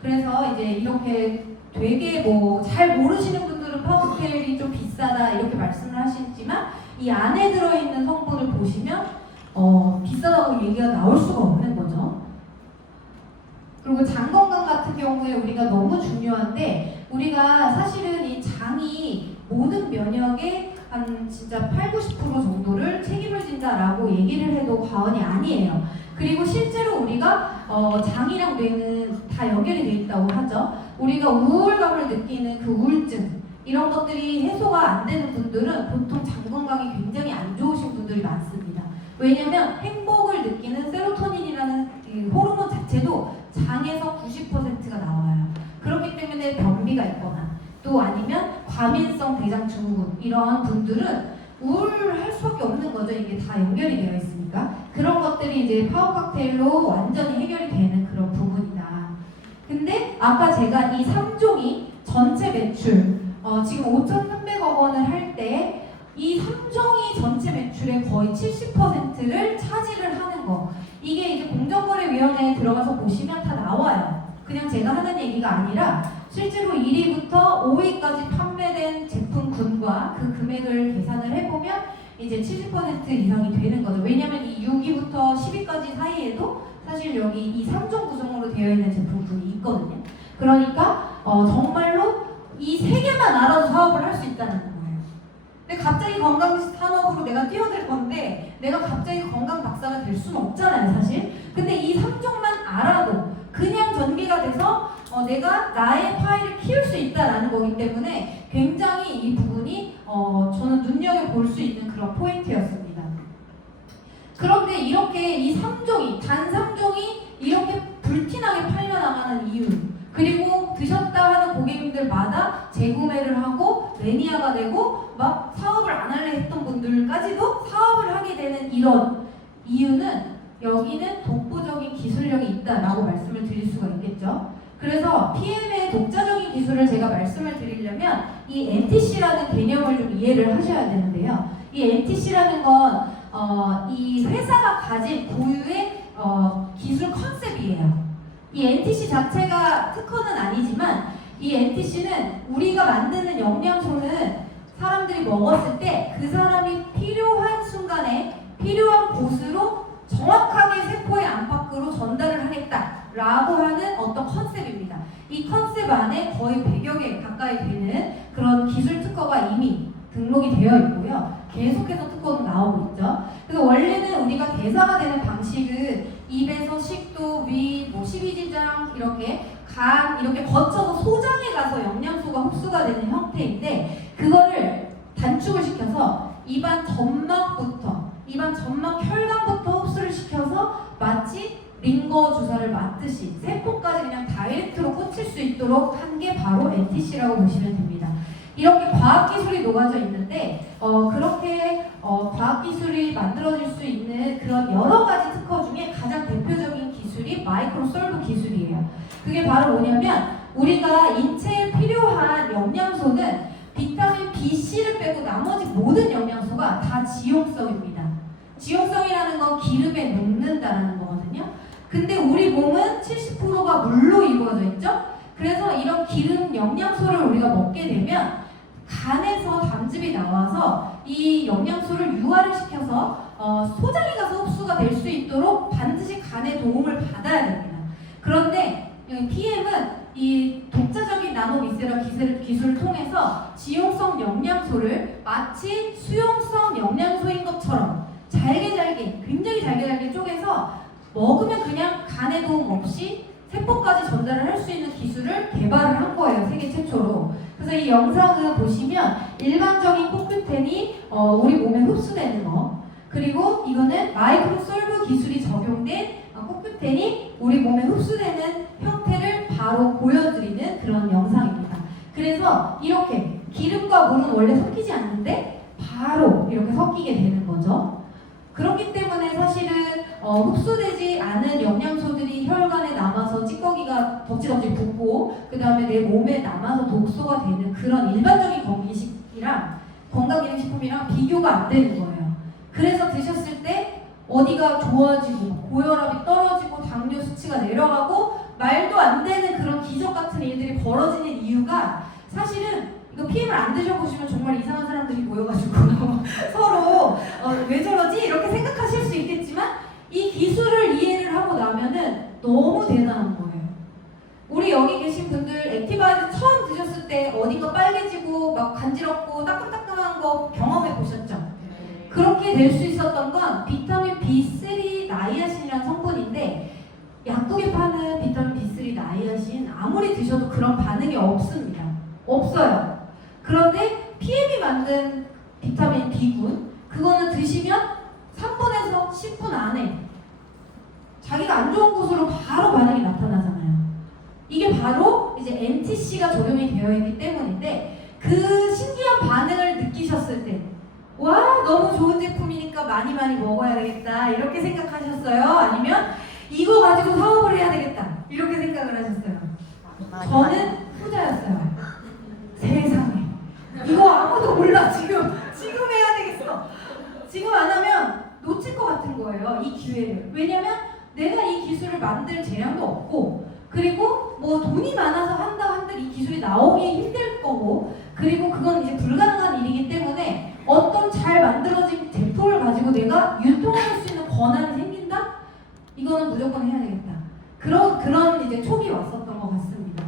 그래서 이제 이렇게 되게 뭐 잘 모르시는 분들은 파워 칵테일이 좀 비싸다 이렇게 말씀을 하시지만 이 안에 들어있는 성분을 보시면 비싸다고 얘기가 나올 수가 없는 거죠. 그리고 장 건강 같은 경우에 우리가 너무 중요한데 우리가 사실은 이 장이 모든 면역의 한 진짜 80, 90% 정도를 책임을 진다라고 얘기를 해도 과언이 아니에요. 그리고 실제로 우리가 장이랑 뇌는 다 연결이 돼 있다고 하죠. 우리가 우울감을 느끼는 그 우울증 이런 것들이 해소가 안 되는 분들은 보통 장 건강이 굉장히 안 좋으신 분들이 많습니다. 왜냐면 행복을 느끼는 세로토닌이라는 그 호르몬 자체도 장에서 90%가 나와요. 그렇기 때문에 변비가 있거나 또 아니면 과민성 대장 증후군 이런 분들은 우울할 수밖에 없는 거죠. 이게 다 연결이 되어 있으니까 그런 것들이 이제 파워 칵테일로 완전히 해결이 되는 그런 부분이다. 근데 아까 제가 이 3종이 전체 매출 지금 5,300억 원을 할 때 이 3종이 전체 매출의 거의 70%를 차지를 하는 거 이게 이제 공정거래위원회에 들어가서 보시면 다 나와요. 그냥 제가 하는 얘기가 아니라 실제로 1위부터 5위까지 판매된 제품군과 그 금액을 계산을 해보면 이제 70% 이상이 되는 거죠. 왜냐면 이 6위부터 10위까지 사이에도 사실 여기 이 3종 구성으로 되어 있는 제품군이 있거든요. 그러니까 정말로 이 세 개만 알아도 사업을 할 수 있다는 거예요. 근데 갑자기 건강 산업으로 내가 뛰어들 건데 내가 갑자기 건강 박사가 될 수는 없잖아요, 사실. 근데 이 3종만 알아도 그냥 전개가 돼서 내가 나의 파일을 키울 수 있다라는 거기 때문에 굉장히 이 부분이 저는 눈여겨볼 수 있는 그런 포인트였습니다. 그런데 이렇게 이 3종이 단 3종이 이렇게 불티나게 팔려나가는 이유 그리고 드셨다 하는 고객님들마다 재구매를 하고 매니아가 되고 막 사업을 안 할래 했던 분들까지도 사업을 하게 되는 이런 이유는 여기는 독보적인 기술력이 있다라고 말씀을 드릴 수가 있겠죠. 그래서 PM의 독자적인 기술을 제가 말씀을 드리려면 이 NTC라는 개념을 좀 이해를 하셔야 되는데요. 이 NTC라는 건 이 회사가 가진 고유의 기술 컨셉이에요. 이 NTC 자체가 특허는 아니지만 이 NTC는 우리가 만드는 영양소는 사람들이 먹었을 때 그 사람이 필요한 순간에 필요한 곳으로 정확하게 세포의 안팎으로 전달을 하겠다라고 하는 어떤 컨셉입니다. 이 컨셉 안에 거의 100여 개 가까이 되는 그런 기술 특허가 이미 등록이 되어 있고요. 계속해서 특허도 나오고 있죠. 그래서 원래는 우리가 대사가 되는 방식은 입에서 식도, 위, 뭐 십이지장 이렇게 간 이렇게 거쳐서 소장에 가서 영양소가 흡수가 되는 형태인데 그거를 단축을 시켜서 입안 점막부터 입안 점막 혈관부터 흡수를 시켜서 마치 링거 주사를 맞듯이 세포까지 그냥 다이렉트로 꽂힐 수 있도록 한 게 바로 NTC라고 보시면 됩니다. 이렇게 과학기술이 녹아져 있는데 그렇게 과학기술이 만들어질 수 있는 그런 여러 가지 특허 중에 가장 대표적인 기술이 마이크로솔브 기술이에요. 그게 바로 뭐냐면 우리가 인체에 필요한 영양소는 비타민 B, C를 빼고 나머지 모든 영양소가 다 지용성입니다. 지용성이라는 건 기름에 녹는다는 거거든요. 근데 우리 몸은 70%가 물로 이루어져 있죠? 그래서 이런 기름 영양소를 우리가 먹게 되면 간에서 담즙이 나와서 이 영양소를 유화를 시켜서 소장에 가서 흡수가 될 수 있도록 반드시 간의 도움을 받아야 됩니다. 그런데 PM은 이 독자적인 나노미세라 기술을 통해서 지용성 영양소를 마치 수용성 영양소인 것처럼 잘게 굉장히 잘게 쪼개서 먹으면 그냥 간에 도움 없이 세포까지 전달을 할 수 있는 기술을 개발을 한 거예요. 세계 최초로. 그래서 이 영상을 보시면 일반적인 코큐텐이 우리 몸에 흡수되는 거, 그리고 이거는 마이크로솔브 기술이 적용된 코큐텐이 우리 몸에 흡수되는 형태를 바로 보여드리는 그런 영상입니다. 그래서 이렇게 기름과 물은 원래 섞이지 않는데 바로 이렇게 섞이게 되는 거죠. 그렇기 때문에 사실은 흡수되지 않은 영양소들이 혈관에 남아서 찌꺼기가 덕지덕지 붙고 그 다음에 내 몸에 남아서 독소가 되는 그런 일반적인 건강기능식품이랑 비교가 안 되는 거예요. 그래서 드셨을 때 어디가 좋아지고 고혈압이 떨어지고 당뇨 수치가 내려가고 말도 안 되는 그런 기적 같은 일들이 벌어지는 이유가 사실은 이거 PM을 안 드셔보시면 정말 이상한 사람들이 모여가지고 서로 왜 저러지? 이렇게 생각하실 수 있겠지만 이 기술을 이해를 하고 나면은 너무 대단한 거예요. 우리 여기 계신 분들 액티바이드 처음 드셨을 때 어디가 빨개지고 막 간지럽고 따끔따끔한 거 경험해 보셨죠? 그렇게 될 수 있었던 건 비타민 B3 나이아신이라는 성분인데 약국에 파는 비타민 B3 나이아신 아무리 드셔도 그런 반응이 없습니다. 없어요. 그런데 PM이 만든 비타민 B군 그거는 드시면 3분에서 10분 안에 자기가 안 좋은 곳으로 바로 반응이 나타나잖아요. 이게 바로 이제 NTC가 적용이 되어 있기 때문인데 그 신기한 반응을 느끼셨을 때 와 너무 좋은 제품이니까 많이 먹어야 되겠다 이렇게 생각하셨어요? 아니면 이거 가지고 사업을 해야 되겠다 이렇게 생각을 하셨어요? 저는 후자였어요. 세상에 이거 아무도 몰라. 지금 해야 되겠어. 지금 안 하면 놓칠 것 같은 거예요. 이 기회를. 왜냐면 내가 이 기술을 만들 재량도 없고 그리고 뭐 돈이 많아서 한다 한들 이 기술이 나오기 힘들 거고 그리고 그건 이제 불가능한 일이기 때문에 어떤 잘 만들어진 제품을 가지고 내가 유통할 수 있는 권한이 생긴다? 이거는 무조건 해야 되겠다. 그런 이제 촉이 왔었던 것 같습니다.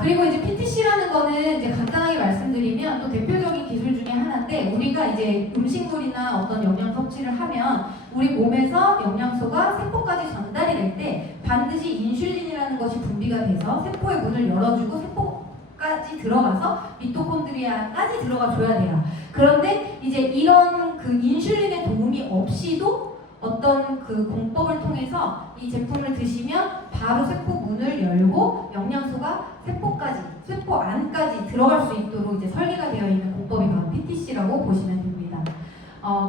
그리고 이제 PTC라는 거는 이제 간단하게 말씀드리면 또 대표적인 기술 중에 하나인데 우리가 이제 음식물이나 어떤 영양 섭취를 하면 우리 몸에서 영양소가 세포까지 전달이 될 때 반드시 인슐린이라는 것이 분비가 돼서 세포의 문을 열어주고 세포까지 들어가서 미토콘드리아까지 들어가 줘야 돼요. 그런데 이제 이런 그 인슐린의 도움이 없이도 어떤 그 공법을 통해서 이 제품을 드시면 바로 세포 문을 열고 영양소가 세포 안까지 들어갈 수 있도록 이제 설계가 되어 있는 공법이 바로 PTC라고 보시면 됩니다.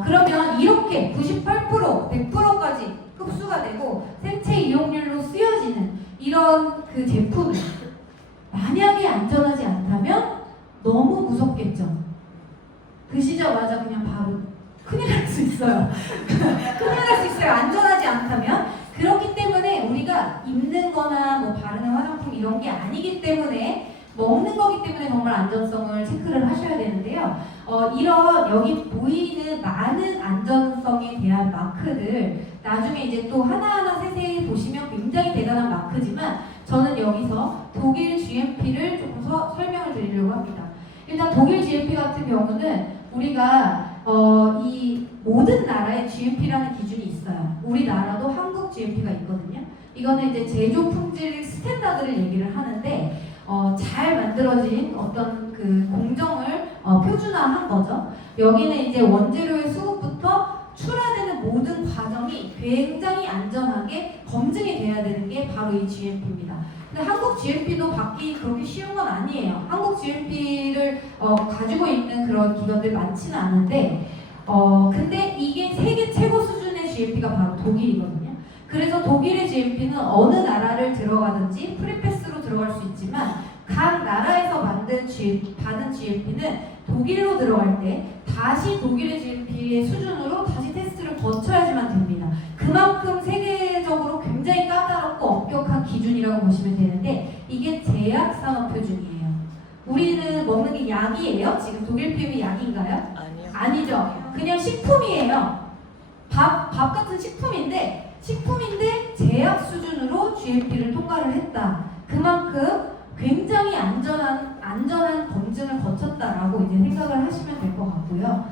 그러면 이렇게 98%, 100%까지 흡수가 되고 생체 이용률로 쓰여지는 이런 그 제품이 만약에 안전하지 않다면 너무 무섭겠죠. 드시자마자 그냥 바로 큰일 날 수 있어요. 큰일 날 수 있어요. 안전하지 않다면. 그렇기 때문에 우리가 입는 거나 뭐 바르는 화장품 이런 게 아니기 때문에 먹는 거기 때문에 정말 안전성을 체크를 하셔야 되는데요. 이런 여기 보이는 많은 안전성에 대한 마크들 나중에 이제 또 하나하나 세세히 보시면 굉장히 대단한 마크지만 저는 여기서 독일 GMP를 조금 설명을 드리려고 합니다. 일단 독일 GMP 같은 경우는 우리가 이 모든 나라의 GMP라는 기준이 있어요. 우리나라도 한국 GMP가 있거든요. 이거는 이제 제조 품질 스탠다드를 얘기를 하는데 잘 만들어진 어떤 그 공정을 표준화한 거죠. 여기는 이제 원재료의 수급부터 출하되는 모든 과정이 굉장히 안전하게 검증이 돼야 되는 게 바로 이 GMP입니다. 근데 한국 GMP도 받기 그렇게 쉬운 건 아니에요. 한국 GMP를 가지고 있는 그런 기관들 많지는 않은데 근데 이게 세계 최고 수준의 GMP가 바로 독일이거든요. 그래서 독일의 GMP는 어느 나라를 들어가든지 프리패스로 들어갈 수 있지만 각 나라에서 받은 GMP는 독일로 들어갈 때 다시 독일의 GMP의 수준으로 다시 테스트를 거쳐야지만 됩니다. 그만큼 세계적으로 굉장히 까다롭고 엄격한 기준이라고 보시면 되는데 이게 제약산업 표준이에요. 우리는 먹는 게 약이에요? 지금 독일 PM이 약인가요? 아니요. 아니죠. 그냥 식품이에요. 밥 같은 식품인데 식품인데 제약 수준으로 GMP를 통과를 했다. 그만큼 굉장히 안전한 검증을 거쳤다라고 이제 생각을 하시면 될 것 같고요.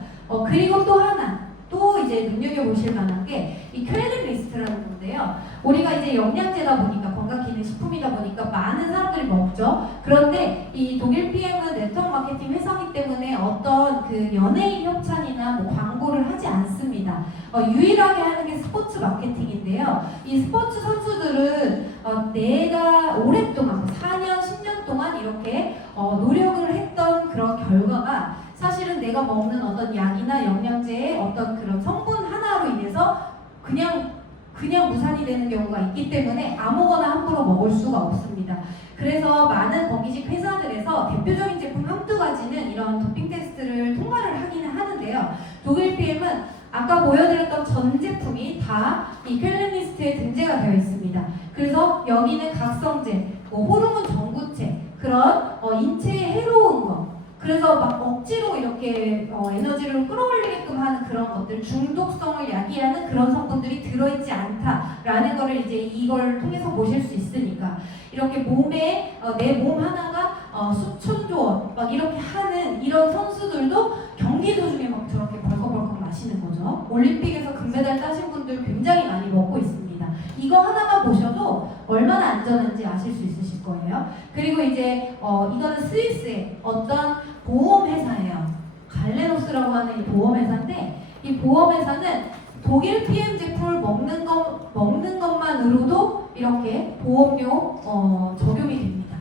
그리고 또 하나, 또 이제 눈여겨보실 만한 게 이 퀄리 리스트라는 건데요. 우리가 이제 영양제다 보니까 건강기능식품이다 보니까 많은 사람들이 먹죠. 그런데 이 독일 PM은 네트워크 마케팅 회사이기 때문에 어떤 그 연예인 협찬이나 뭐 광고를 하지 않습니다. 유일하게 하는 게 스포츠 마케팅인데요. 이 스포츠 선수들은 내가 오랫동안 4년, 10년 동안 이렇게 노력을 했던 그런 결과가 사실은 내가 먹는 어떤 약이나 영양제의 어떤 그런 성분 하나로 인해서 그냥 무산이 되는 경우가 있기 때문에 아무거나 함부로 먹을 수가 없습니다. 그래서 많은 거기식 회사들에서 대표적인 제품 한두 가지는 이런 도핑 테스트를 통과를 하기는 하는데요. 독일 PM은 아까 보여드렸던 전 제품이 다 이 퀄리 리스트에 등재가 되어 있습니다. 그래서 여기는 각성제, 호르몬 전구체, 그런 인체에 해로운 거, 그래서 막 억지로 이렇게 에너지를 끌어올리게끔 하는 그런 것들, 중독성을 야기하는 그런 성분들이 들어있지 않다라는 거를 이제 이걸 통해서 보실 수 있으니까, 이렇게 몸에 내 몸 하나가 수천 조 막 이렇게 하는 이런 선수들도 경기 도중에 막 저렇게 벌컥벌컥 마시는 거죠. 올림픽에서 금메달 따신 분들 굉장히 많이 먹고 있습니다. 이거 하나만 보셔도 얼마나 안전한지 아실 수 있으실 거예요. 그리고 이제 이거는 스위스의 어떤 보험회사예요. 갈레노스라고 하는 이 보험회사인데, 이 보험회사는 독일 PM 제품을 먹는 것만으로도 이렇게 보험료 적용이 됩니다.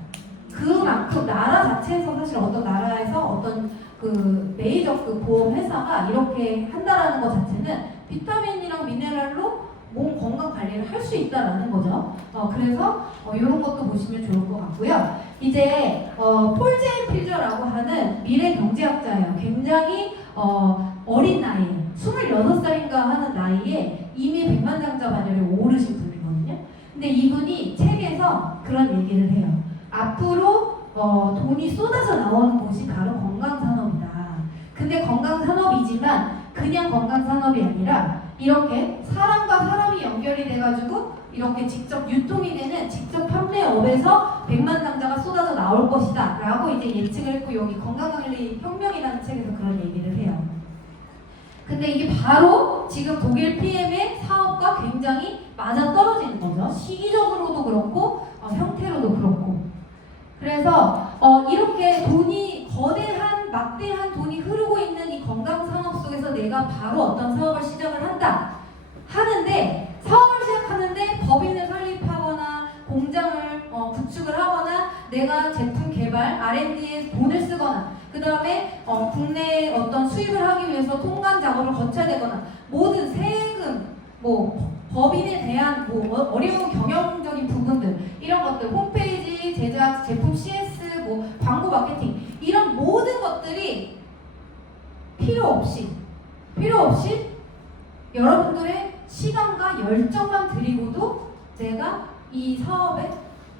그만큼 나라 자체에서, 사실 어떤 나라에서 어떤 그 메이저 그 보험회사가 이렇게 한다라는 것 자체는 비타민이랑 미네랄로 몸 건강 관리를 할 수 있다라는 거죠. 그래서 이런 것도 보시면 좋을 것 같고요. 이제 폴 제인 필저라고 하는 미래 경제학자예요. 굉장히 어린 나이에 26살인가 하는 나이에 이미 백만장자 반열에 오르신 분이거든요. 근데 이분이 책에서 그런 얘기를 해요. 앞으로 돈이 쏟아져 나오는 곳이 바로 건강산업이다. 근데 건강산업이지만 그냥 건강산업이 아니라 이렇게 사람과 사람이 연결이 돼가지고 이렇게 직접 유통이 되는 직접 판매업에서 백만장자가 쏟아져 나올 것이다 라고 이제 예측을 했고, 여기 건강관리 혁명이라는 책에서 그런 얘기를 해요. 근데 이게 바로 지금 독일 PM의 사업과 굉장히 맞아떨어지는 거죠. 시기적으로도 그렇고 형태로도 그렇고. 그래서 이렇게 돈이 막대한 돈이 흐르고 있는 이 건강산업 속에서 내가 바로 어떤 사업을 시작을 한다 하는데, 사업을 시작하는데 법인을 설립하거나 공장을 구축을 하거나 내가 제품 개발, R&D에 돈을 쓰거나 그 다음에 국내 어떤 수입을 하기 위해서 통관 작업을 거쳐야 되거나 모든 세금, 뭐 법인에 대한 뭐 어려운 경영적인 부분들, 이런 것들, 홈페이지 제작, 제품 CS, 뭐 광고 마케팅, 이런 모든 것들이 필요 없이 여러분들의 시간과 열정만 들이고도 내가 이 사업에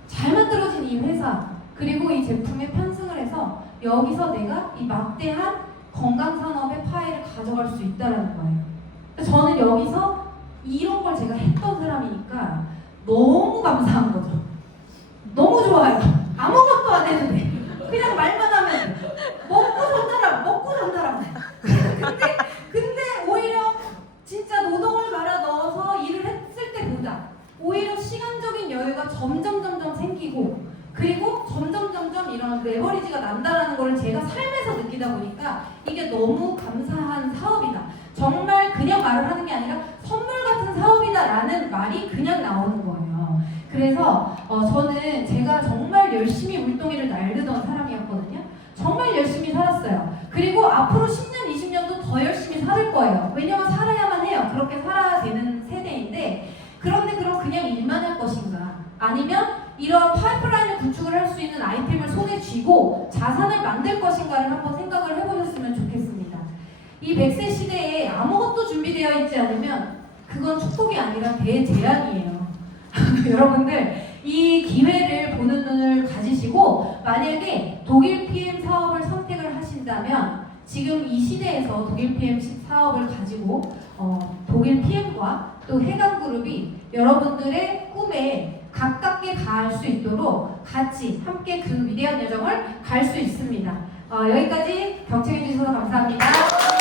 잘 만들어진 이 회사, 그리고 이 제품에 편승을 해서 여기서 내가 이 막대한 건강산업의 파일을 가져갈 수 있다는 거예요. 저는 여기서 이런 걸 제가 했던 사람이니까 너무 감사한 거죠. 너무 좋아요. 아무것도 안 해도 돼. 그냥 말만 하면 돼. 먹고 산다라고. 근데 오히려 진짜 노동을 갈아 넣어서 일을 했을 때보다 오히려 시간적인 여유가 점점 생기고, 그리고 점점 이런 레버리지가 난다라는 걸 제가 삶에서 느끼다 보니까 이게 너무 감사한 사업이다. 정말 그냥 말을 하는 게 아니라 선물 같은 사업이다라는 말이 그냥 나오는 거예요. 그래서 저는 제가 정말 열심히 물동이를 날르던 사람이었거든요. 정말 열심히 살았어요. 그리고 앞으로 10년, 20년도 더 열심히 살 거예요. 왜냐면 살아야만 해요. 그렇게 살아야 되는 세대인데, 그런데 그럼 그냥 일만 할 것인가? 아니면 이러한 파이프라인을 구축을 할 수 있는 아이템을 손에 쥐고 자산을 만들 것인가를 한번 생각을 해보셨으면 좋겠습니다. 이 100세 시대에 아무것도 준비되어 있지 않으면 그건 축복이 아니라 대재앙이에요. 여러분들, 이 기회를 보는 눈을 가지시고 만약에 독일 PM 사업을 선택을 하신다면 지금 이 시대에서 독일 PM 사업을 가지고 독일 PM과 또 해강그룹이 여러분들의 꿈에 가깝게 갈 수 있도록 같이 함께 그 위대한 여정을 갈 수 있습니다. 여기까지 경청해 주셔서 감사합니다.